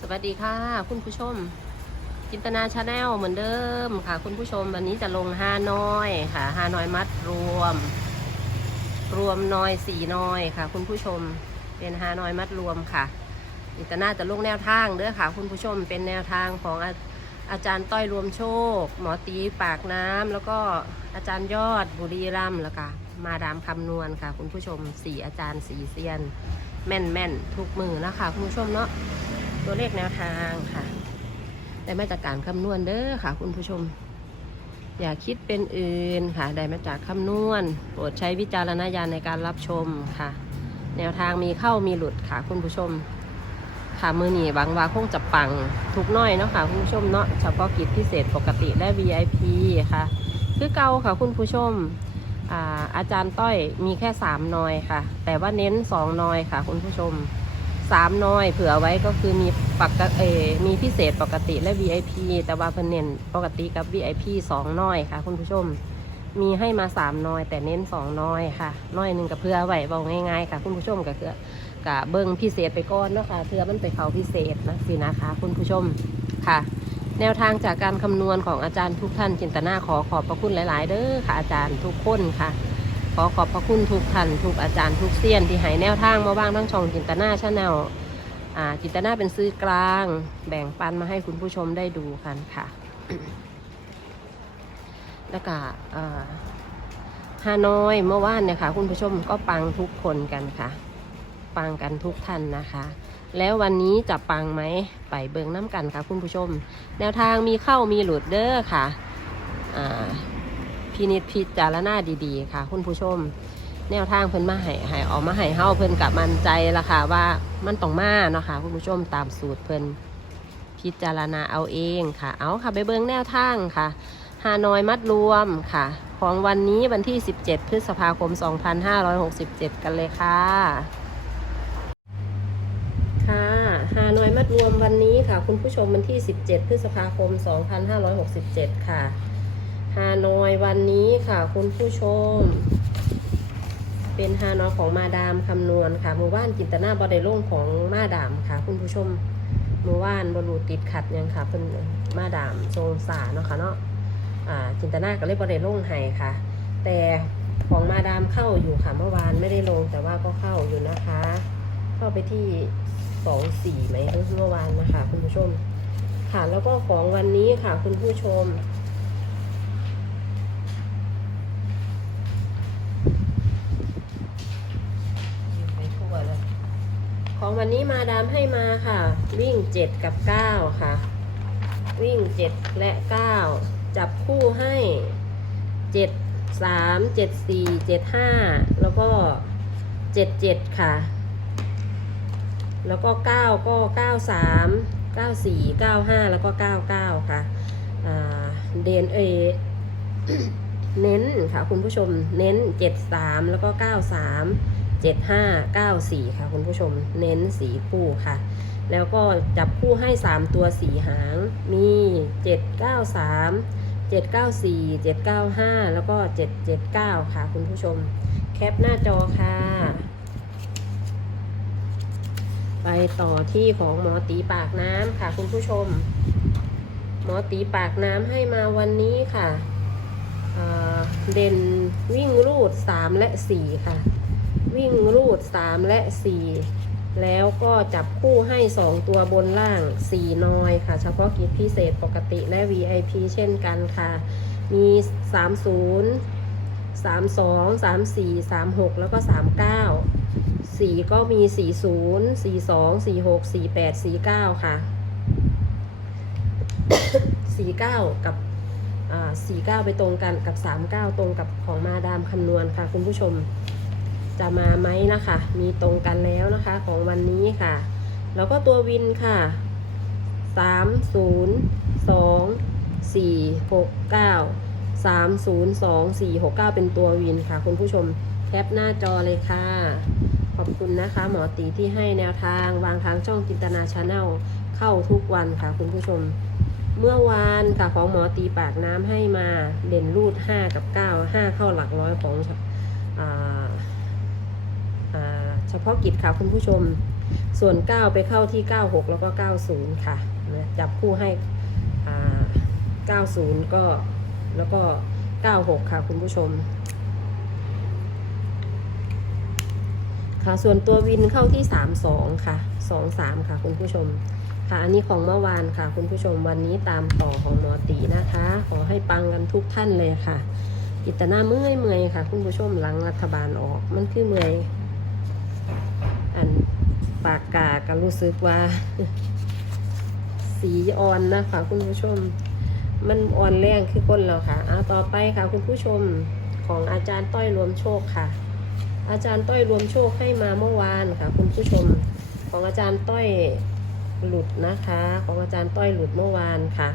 สวัสดีค่ะ คุณผู้ชม จินตนาชาแนลเหมือนเดิมค่ะ คุณผู้ชมวันนี้จะลงฮานอยค่ะฮานอยมัดรวม รวมนอยสี่นอยค่ะ คุณผู้ชมเป็นฮานอยมัดรวมค่ะ จินตนาจะลงแนวทางเด้อค่ะ คุณผู้ชมเป็นแนวทางของอาอาจารย์ต้อยรวมโชค หมอตีปากน้ำแล้วก็อาจารย์ยอดบุรีรัมแล้วก็มาดามคำนวณค่ะ คุณผู้ชมสี่อาจารย์สี่เซียน แม่นแม่นทุกมือนะคะคุณผู้ชมเนาะ ตัวเลขแนวทางค่ะได้มาจากการคำนวณเด้อค่ะ คุณผู้ชม อย่าคิดเป็นอื่นค่ะ ได้มาจากคำนวณ โปรดใช้วิจารณญาณในการรับชมค่ะ แนวทางมีเข้ามีหลุดค่ะ คุณผู้ชม ค่ะมือหนีบางวาคงจะปังทุกน้อยเนาะค่ะ คุณผู้ชมเนาะเฉพาะกิจพิเศษปกติและ VIP ค่ะ คือเก่าค่ะ คุณผู้ชมอาอาจารย์ต้อยมีแค่สามนอยค่ะ แต่ว่าเน้นสองนอยค่ะ คุณผู้ชม สามน้อย เผื่อไว้ก็คือมีปกติเออมีพิเศษปกติและ VIP แต่ว่าเพิ่นเน้นปกติกับ VIP สองน้อยค่ะ คุณผู้ชม มีให้มาสามน้อย แต่เน้นสองน้อยค่ะ น้อยหนึ่งกับเพื่อไว้บอกง่ายๆค่ะ คุณผู้ชมก็คือกะเบิ้งพิเศษไปก่อนเนาะค่ะเพื่อมันไปเขาพิเศษนะสินะคะ คุณผู้ชมค่ะ แนวทางจากการคำนวณของอาจารย์ทุกท่านจินตนาขอขอบพระคุณหลาย ๆ เด้อค่ะอาจารย์ทุกคนค่ะ ขอขอบพระคุณทุกท่านทุกอาจารย์ทุกเซียนที่ให้แนวทางมาบ้างทั้งช่องจินตนาชาแนลจินตนาเป็นซื้อกลาง แบ่งปันมาให้คุณผู้ชมได้ดูกันค่ะ แล้วก็ฮานอยเมื่อวานเนี่ยค่ะ คุณผู้ชมก็ปังทุกคนกันค่ะ ปังกันทุกท่านนะคะ แล้ววันนี้จะปังไหมไปเบิงน้ำกันค่ะ คุณผู้ชม แนวทางมีเข้ามีหลุดเด้อค่ะอ่า พินิจพิจารณาดีๆ ค่ะ คุณผู้ชม แนวทางเพิ่นมาให้ให้ออกมาให้เฮาเพิ่นกับมันใจละค่ะว่ามันต้องมาเนาะค่ะคุณผู้ชมตามสูตรเพิ่นพิจารณาเอาเองค่ะ เอาค่ะไปเบิ่งแนวทางค่ะฮานอยมัดรวมค่ะ ของวันนี้วันที่ 17 พฤษภาคม 2567 กันเลยค่ะ ค่ะฮานอยมัดรวมวันนี้ค่ะ คุณผู้ชมวันที่ 17 พฤษภาคม 2567 ค่ะ ฮานอยวันนี้ค่ะ คุณผู้ชม เป็นฮานอยของมาดามคำนวณค่ะหมู่บ้านจินตนาบอดโล่งของมาดามค่ะ คุณผู้ชมหมู่บ้านบรูติดขัดยังค่ะเป็นมาดามทรงสาเนาะค่ะเนาะอ่าจินตนาก็เลยบอดโล่งให้ค่ะ แต่ของมาดามเข้าอยู่ค่ะเมื่อวานไม่ได้ลงแต่ว่าก็เข้าอยู่นะคะ เข้าไปที่สองสี่ไหมเมื่อวานนะคะ คุณผู้ชม ค่ะแล้วก็ของวันนี้ค่ะ คุณผู้ชม ไปทั่วเลยของ วันนี้มาดามให้มาค่ะ วิ่งเจ็ดกับเก้าค่ะ วิ่งเจ็ดและเก้าจับคู่ให้เจ็ดสามเจ็ดสี่เจ็ดห้าแล้วก็เจ็ดเจ็ดค่ะ แล้วก็เก้าก็เก้าสามเก้าสี่เก้าห้าแล้วก็เก้าเก้าค่ะเดนเอเน้นค่ะคุณผู้ชมเน้นเจ็ดสามแล้วก็เก้าสาม เจ็ดห้าเก้าสี่ค่ะคุณผู้ชมเน้นสีคู่ค่ะ แล้วก็จับคู่ให้สามตัวสีหาง มีเจ็ดเก้าสามเจ็ดเก้าสี่เจ็ดเก้าห้าแล้วก็เจ็ดเจ็ดเก้าค่ะคุณผู้ชม แคปหน้าจอค่ะ ไปต่อที่ของหมอตีปากน้ำค่ะคุณผู้ชม หมอตีปากน้ำให้มาวันนี้ค่ะ เด่นวิ่งรูดสามและสี่ค่ะ วิ่งรูด 3 และ 4 แล้วก็จับคู่ให้ 2 ตัวบนล่าง 4 นอยค่ะ เฉพาะกิจพิเศษปกติและ VIP เช่นกันค่ะ มี 30 32 34 36 แล้วก็ 39 4 ก็มี 40 42 46 48 49 ค่ะ 49 กับอ่า49 ไปตรงกันกับ 39 ตรงกับของมาดามคำนวณค่ะคุณผู้ชม จะมาไหมนะคะ มีตรงกันแล้วนะคะของวันนี้ค่ะ แล้วก็ตัววินค่ะสามศูนย์สองสี่หกเก้าสามศูนย์สองสี่หกเก้าเป็นตัววินค่ะคุณผู้ชมแคปหน้าจอเลยค่ะ ขอบคุณนะคะ หมอตีที่ให้แนวทาง วางทางช่องจินตนาชาแนลเข้าทุกวันค่ะคุณผู้ชม เมื่อวานค่ะของหมอตีปากน้ำให้มาเด่นรูด 5 กับ 9 5 เข้าหลักร้อยของอ่าอ่า เฉพาะกิจค่ะคุณผู้ชม ส่วน 9 ไปเข้าที่ 96 แล้วก็ 90 ค่ะนะจับคู่ให้อ่า90 ก็แล้วก็ 96 ค่ะคุณผู้ชม ค่ะส่วนตัววินเข้าที่ 32 ค่ะ 23 ค่ะคุณผู้ชมค่ะอันนี้ของเมื่อวานค่ะคุณผู้ชมวันนี้ตามต่อของหมอตีนะคะ ขอให้ปังกันทุกท่านเลยค่ะ กิตนาเมื่อยเมื่อยค่ะ คุณผู้ชมหลังรัฐบาลออกมันคือเมื่อย นปากกาก็รู้สึกว่า สีอ่อนนะคะคุณผู้ชม มันอ่อนแรงคือก้นเราค่ะเอาต่อไปค่ะ คุณผู้ชมของอาจารย์ต้อยรวมโชคค่ะ อาจารย์ต้อยรวมโชคให้มาเมื่อวานค่ะ คุณผู้ชมของอาจารย์ต้อยหลุดนะคะ ของอาจารย์ต้อยหลุดเมื่อวานค่ะ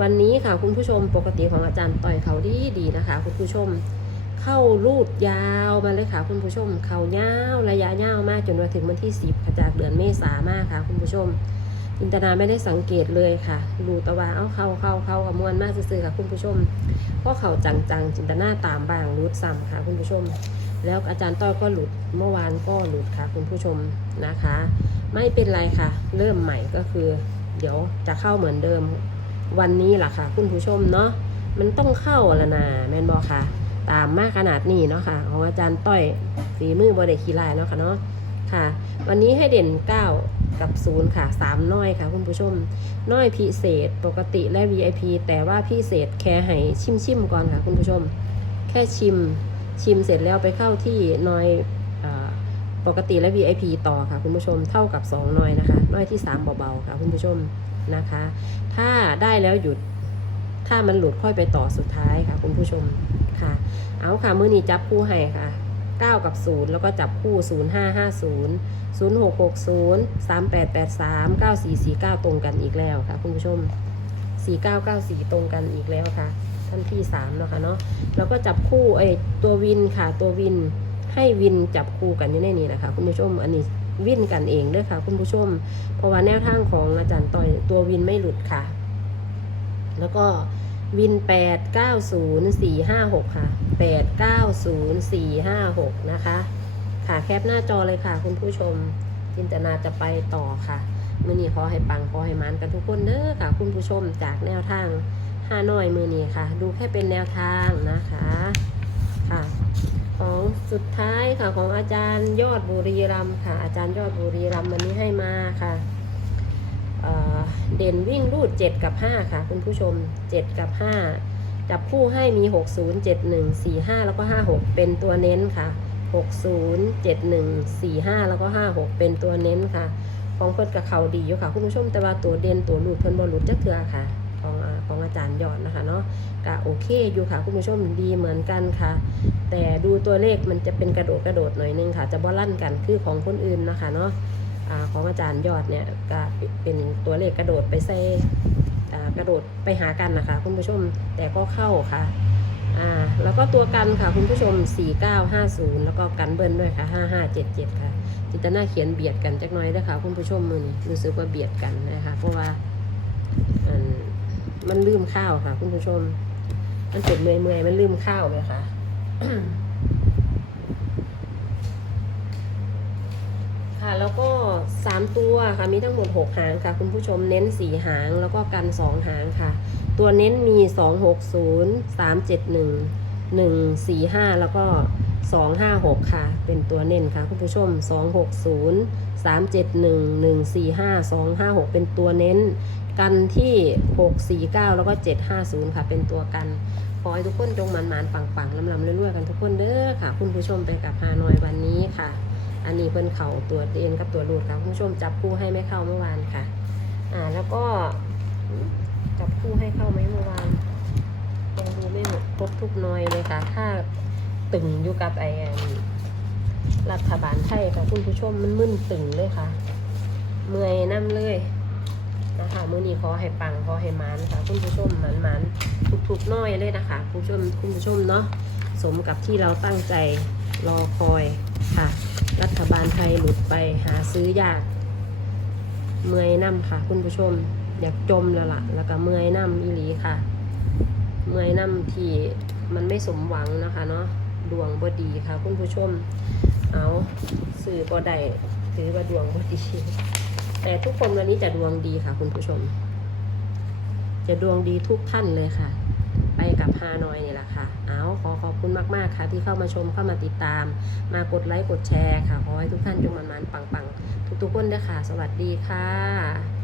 วันนี้ค่ะคุณผู้ชมปกติของอาจารย์ต้อยเขาดีดีนะคะ คุณผู้ชม เข้ารูดยาวมาเลยค่ะคุณผู้ชม เขายาวระยะยาวมากจนมาถึงวันที่สิบจากเดือนเมษามากค่ะ คุณผู้ชมจินตนาไม่ได้สังเกตเลยค่ะ ดูตะว่าเอาเข้าเข้าเข้ากับมวลมากซื่อๆค่ะคุณผู้ชมเพราะเขาจังๆ จินตนาตามบางรูดซ้ำค่ะคุณผู้ชม แล้วอาจารย์ต้อยก็หลุดเมื่อวานก็หลุดค่ะ คุณผู้ชมนะคะ ไม่เป็นไรค่ะ เริ่มใหม่ก็คือ เดี๋ยวจะเข้าเหมือนเดิมวันนี้แหละค่ะ คุณผู้ชมเนาะมันต้องเข้าละนะแมนบอค่ะ ตามมากขนาดนี้เนาะค่ะ ของอาจารย์ต้อยฝีมือบอเดคีลายเนาะค่ะเนาะค่ะ วันนี้ให้เด่น 9 กับ 0 ค่ะ 3 น้อยค่ะ คุณผู้ชม น้อยพิเศษปกติและ VIP แต่ว่าพิเศษแค่ให้ชิมชิมก่อนค่ะคุณผู้ชม แค่ชิมชิมเสร็จแล้วไปเข้าที่น้อยปกติและ VIP ต่อค่ะคุณผู้ชมเท่ากับ 2 น้อยนะคะ น้อยที่ 3 เบาๆค่ะคุณผู้ชมนะคะ ถ้าได้แล้วหยุด ถ้ามันหลุดค่อยไปต่อสุดท้ายค่ะ คุณผู้ชมค่ะ เอาค่ะมือนี้จับคู่ให้ค่ะ 9 กับ 0 แล้วก็จับคู่ 0 5 5 0 0 6 6 0 3 8 8 3 9 4 4 9 ตรงกันอีกแล้วค่ะ คุณผู้ชม 4994 ตรงกันอีกแล้วค่ะ ท่านที่3เนาะค่ะเนาะแล้วก็จับคู่เอยตัววินค่ะตัววินให้วินจับคู่กันอยู่ในนี้นะคะ คุณผู้ชมอันนี้วินกันเองด้วยค่ะ คุณผู้ชม เพราะว่าแนวทางของอาจารย์ต่อยตัววินไม่หลุดค่ะ แล้วก็วิน 8 9 0 4 5 6 ค่ะ 8 9 0 4 5 6 นะคะ ค่ะแคปหน้าจอเลยค่ะ คุณผู้ชมจินตนาจะไปต่อค่ะมือนี้ขอให้ปังขอให้มันกันทุกคนเด้อค่ะ คุณผู้ชมจากแนวทางห้าน้อยมือนี้ค่ะ ดูแค่เป็นแนวทางนะคะค่ะ ของสุดท้ายค่ะของอาจารย์ยอดบุรีรัมค่ะ อาจารย์ยอดบุรีรัมวันนี้ให้มาค่ะ เด่นวิ่งรูด 7 กับ 5 ค่ะคุณผู้ชม 7 กับ 5 จับคู่ให้มี 60 71 45 แล้วก็ 56 เป็นตัวเน้นค่ะ 60 71 45 แล้วก็ 56 เป็นตัวเน้นค่ะ ของเพิ่นกับเขาดีอยู่ค่ะ คุณผู้ชมแต่ว่าตัวเด่นตัวหลุดเพิ่นบ่หลุดจักเทื่อค่ะ ของของอาจารย์ยอดนะคะเนาะก็โอเคอยู่ค่ะ คุณผู้ชมดีเหมือนกันค่ะ แต่ดูตัวเลขมันจะเป็นกระโดดกระโดดหน่อยนึงค่ะ จะบ่ลั่นกันคือของคนอื่นนะคะเนาะ ของอาจารย์ยอดเนี่ยก็เป็นตัวเลขกระโดดไปใส่กระโดดไปหากันนะคะ คุณผู้ชมแต่ก็เข้าค่ะอ่าแล้วก็ตัวกันค่ะคุณผู้ชม 4950 แล้วก็กันเบิ้ลด้วยค่ะ 5577 ค่ะ จิตนาเขียนเบียดกันจักน้อยนะคะคุณผู้ชมมือนี้รู้สึกว่าเบียดกันนะคะ เพราะว่ามันลืมข้าวค่ะ คุณผู้ชม มันเป็นเมื่อยเมื่อยๆมันลืมข้าวเลยค่ะ 3 ตัวค่ะมีทั้งหมด 6 หางค่ะ คุณผู้ชมเน้น 4 หางแล้วก็กัน 2 หางค่ะ ตัวเน้นมี 260 371 145 แล้วก็ 256 ค่ะ เป็นตัวเน้นค่ะ คุณผู้ชม 260 371 145 256 เป็นตัวเน้นกันที่ 649 แล้วก็ 750 ค่ะ เป็นตัวกันขอให้ทุกคนจงมันหมานปังๆลำลำเรื่อยๆกันทุกคนเด้อค่ะ คุณผู้ชมไปกับฮานอยวันนี้ค่ะ อันนี้เพิ่นเขาตัวเดนกับตัวรูดค่ะคุณผู้ชมจับคู่ให้ไม่เข้าเมื่อวานค่ะ อ่าแล้วก็จับคู่ให้เข้าไหมเมื่อวานยังดูไม่หมดครบทุกน้อยเลยค่ะ ถ้าตึงอยู่กับไอ้รัฐบาลไทยค่ะคุณผู้ชมมันมึนตึงเลยค่ะ เมื่อยน้ำเลยนะคะมื้อนี้ขอให้ปังขอให้มันค่ะคุณผู้ชมมันมันทุกๆน้อยเลยนะคะ คุณผู้ชมคุณผู้ชมเนาะสมกับที่เราตั้งใจ รอคอยค่ะ รัฐบาลไทยหลุดไปหาซื้อยาก เมื่อยน้ำค่ะ คุณผู้ชม อยากจมแล้วล่ะ แล้วก็เมื่อยน้ำอีหลีค่ะ เมื่อยน้ำที่มันไม่สมหวังนะคะเนาะดวงบดีค่ะ คุณผู้ชม เอาสื่อบ่ได้ถือว่าดวงบดี แต่ทุกคนวันนี้จะดวงดีค่ะ คุณผู้ชม จะดวงดีทุกท่านเลยค่ะ ไปกับฮานอยนี่แหละค่ะ เอาขอขอบคุณมาก ๆ ค่ะ ที่เข้ามาชมเข้ามาติดตาม มากดไลค์กดแชร์ค่ะ ขอให้ทุกท่านจงมันๆปัง ๆ ทุก ๆ คนด้วยค่ะ สวัสดีค่ะ